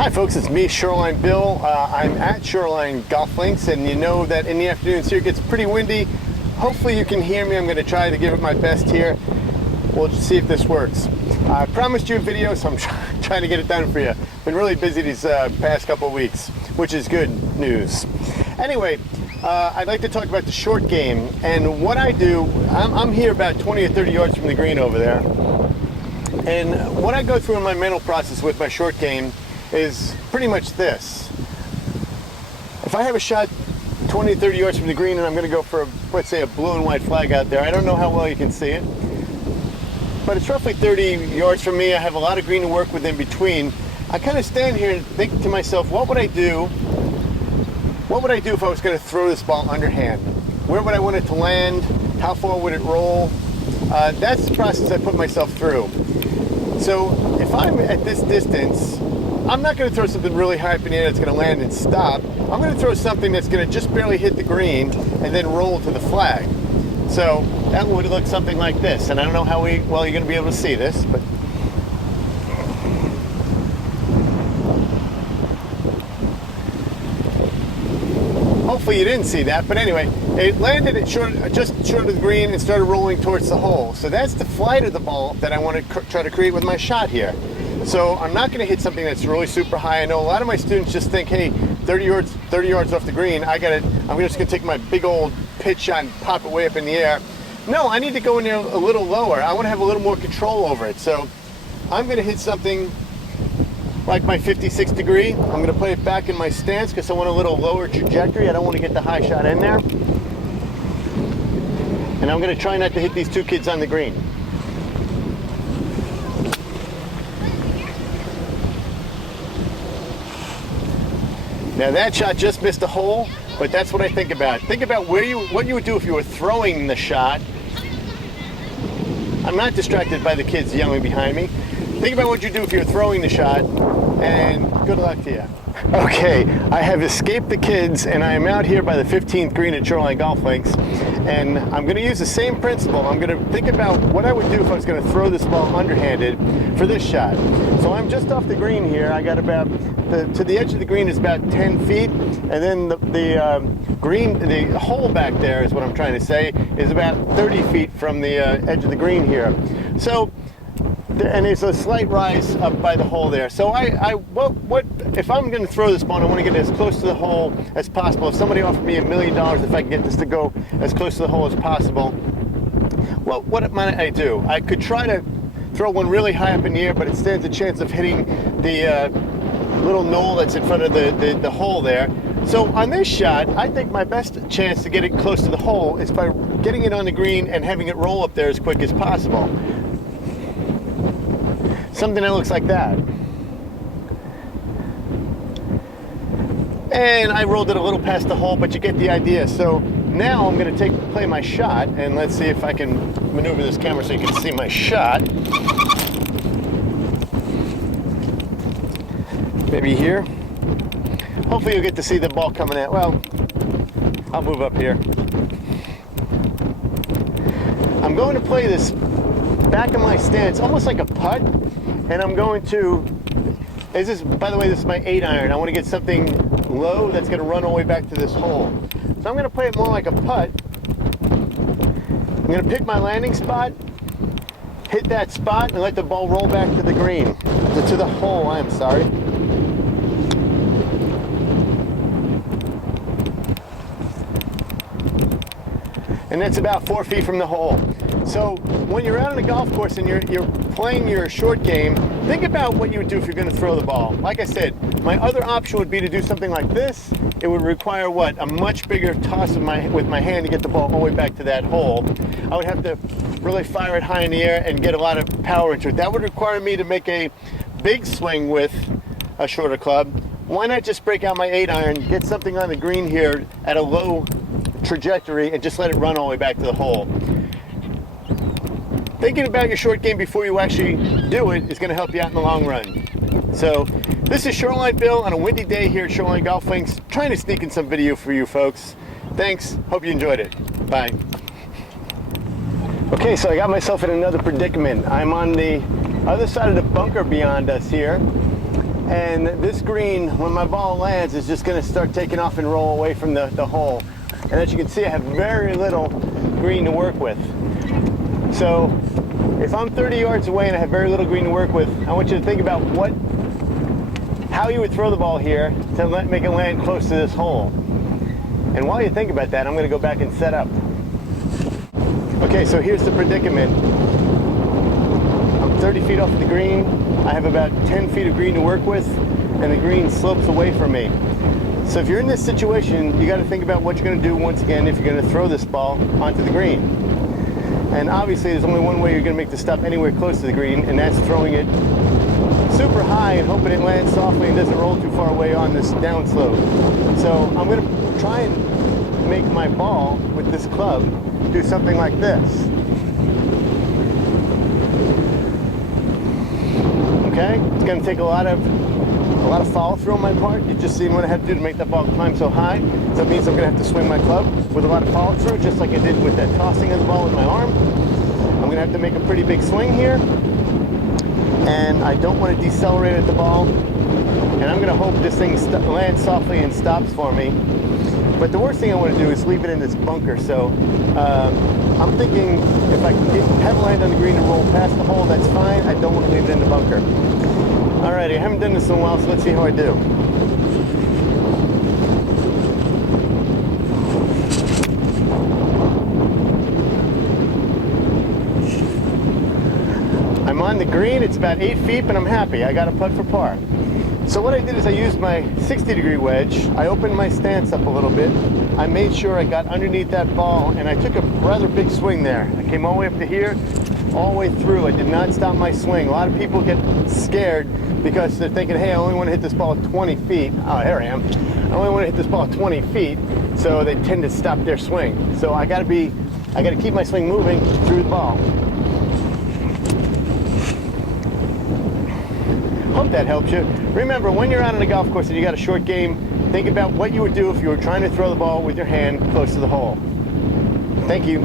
Hi folks, it's me, ShorelineBill. I'm at Shoreline Golf Links, and you know that in the afternoons here it gets pretty windy. Hopefully you can hear me. I'm going to try to give it my best here. We'll just see if this works. I promised you a video, so I'm trying to get it done for you. Been really busy these past couple of weeks, which is good news. Anyway, I'd like to talk about the short game and what I do. I'm here about 20 or 30 yards from the green over there, and what I go through in my mental process with my short game is pretty much this. If I have a shot 20 to 30 yards from the green and I'm going to go for, let's say, a blue and white flag out there, I don't know how well you can see it, but it's roughly 30 yards from me. I have a lot of green to work with in between. I kind of stand here and think to myself, what would I do? What would I do if I was going to throw this ball underhand? Where would I want it to land? How far would it roll? That's the process I put myself through. So if I'm at this distance, I'm not going to throw something really high up in the air that's going to land and stop. I'm going to throw something that's going to just barely hit the green and then roll to the flag. So that would look something like this. And I don't know how well you're going to be able to see this, but hopefully you didn't see that. But anyway, it landed at just short of the green and started rolling towards the hole. So that's the flight of the ball that I want to try to create with my shot here. So I'm not going to hit something that's really super high. I know a lot of my students just think, hey, 30 yards off the green, I'm just going to take my big old pitch shot and pop it way up in the air. No, I need to go in there a little lower. I want to have a little more control over it. So I'm going to hit something like my 56 degree. I'm going to play it back in my stance because I want a little lower trajectory. I don't want to get the high shot in there. And I'm going to try not to hit these two kids on the green. Now that shot just missed a hole, but that's what I think about. Think about what you would do if you were throwing the shot. I'm not distracted by the kids yelling behind me. Think about what you do if you're throwing the shot, and good luck to you. Okay, I have escaped the kids, and I am out here by the 15th green at Shoreline Golf Links, and I'm going to use the same principle. I'm going to think about what I would do if I was going to throw this ball underhanded for this shot. So I'm just off the green here. I got about to the edge of the green is about 10 feet, and then the hole back there is what I'm trying to say is about 30 feet from the edge of the green here. So. And there's a slight rise up by the hole there. So what if I'm going to throw this ball and I want to get as close to the hole as possible? If somebody offered me $1 million if I can get this to go as close to the hole as possible, well, what might I do? I could try to throw one really high up in the air, but it stands a chance of hitting the little knoll that's in front of the hole there. So on this shot, I think my best chance to get it close to the hole is by getting it on the green and having it roll up there as quick as possible. Something that looks like that. And I rolled it a little past the hole, but you get the idea. So now I'm going to play my shot, and let's see if I can maneuver this camera so you can see my shot. Maybe here. Hopefully you'll get to see the ball coming at. Well, I'll move up here. I'm going to play this back in my stance, almost like a putt. And I'm going to, by the way, this is my 8-iron. I want to get something low that's going to run all the way back to this hole. So I'm going to play it more like a putt. I'm going to pick my landing spot, hit that spot, and let the ball roll back to the green. To the hole, I'm sorry. And that's about 4 feet from the hole. So when you're out on a golf course and you're playing your short game, think about what you would do if you're going to throw the ball. Like I said, my other option would be to do something like this. It would require what? A much bigger toss with my hand to get the ball all the way back to that hole. I would have to really fire it high in the air and get a lot of power into it. That would require me to make a big swing with a shorter club. Why not just break out my 8-iron, get something on the green here at a low trajectory, and just let it run all the way back to the hole? Thinking about your short game before you actually do it is going to help you out in the long run. So this is ShorelineBill on a windy day here at Shoreline Golf Links, trying to sneak in some video for you folks. Thanks. Hope you enjoyed it. Bye. Okay, so I got myself in another predicament. I'm on the other side of the bunker beyond us here, And this green, when my ball lands, is just gonna start taking off and roll away from the hole. And as you can see, I have very little green to work with. So if I'm 30 yards away and I have very little green to work with, I want you to think about how you would throw the ball here to make it land close to this hole. And while you think about that, I'm gonna go back and set up. Okay, so here's the predicament. I'm 30 feet off the green. I have about 10 feet of green to work with, and the green slopes away from me. So if you're in this situation, you got to think about what you're going to do once again if you're going to throw this ball onto the green. And obviously there's only one way you're going to make the stop anywhere close to the green, and that's throwing it super high and hoping it lands softly and doesn't roll too far away on this downslope. So I'm going to try and make my ball with this club do something like this. Okay, it's going to take a lot of follow through on my part. You just seen what I had to do to make that ball climb so high. So that means I'm going to have to swing my club with a lot of follow through, just like I did with that tossing of the ball with my arm. I'm going to have to make a pretty big swing here, and I don't want to decelerate at the ball. And I'm going to hope this thing lands softly and stops for me. But the worst thing I want to do is leave it in this bunker. So I'm thinking if I can have it land on the green and roll past the hole, that's fine. I don't want to leave it in the bunker. Alrighty, I haven't done this in a while, so let's see how I do. I'm on the green, it's about 8 feet, but I'm happy. I got a putt for par. So what I did is I used my 60-degree wedge. I opened my stance up a little bit. I made sure I got underneath that ball, and I took a rather big swing there. I came all the way up to here, all the way through. I did not stop my swing. A lot of people get scared because they're thinking, hey, I only want to hit this ball at 20 feet. Oh, here I am. I only want to hit this ball at 20 feet, so they tend to stop their swing. So I gotta keep my swing moving through the ball. Hope that helps you. Remember, when you're out on a golf course and you got a short game, think about what you would do if you were trying to throw the ball with your hand close to the hole. Thank you.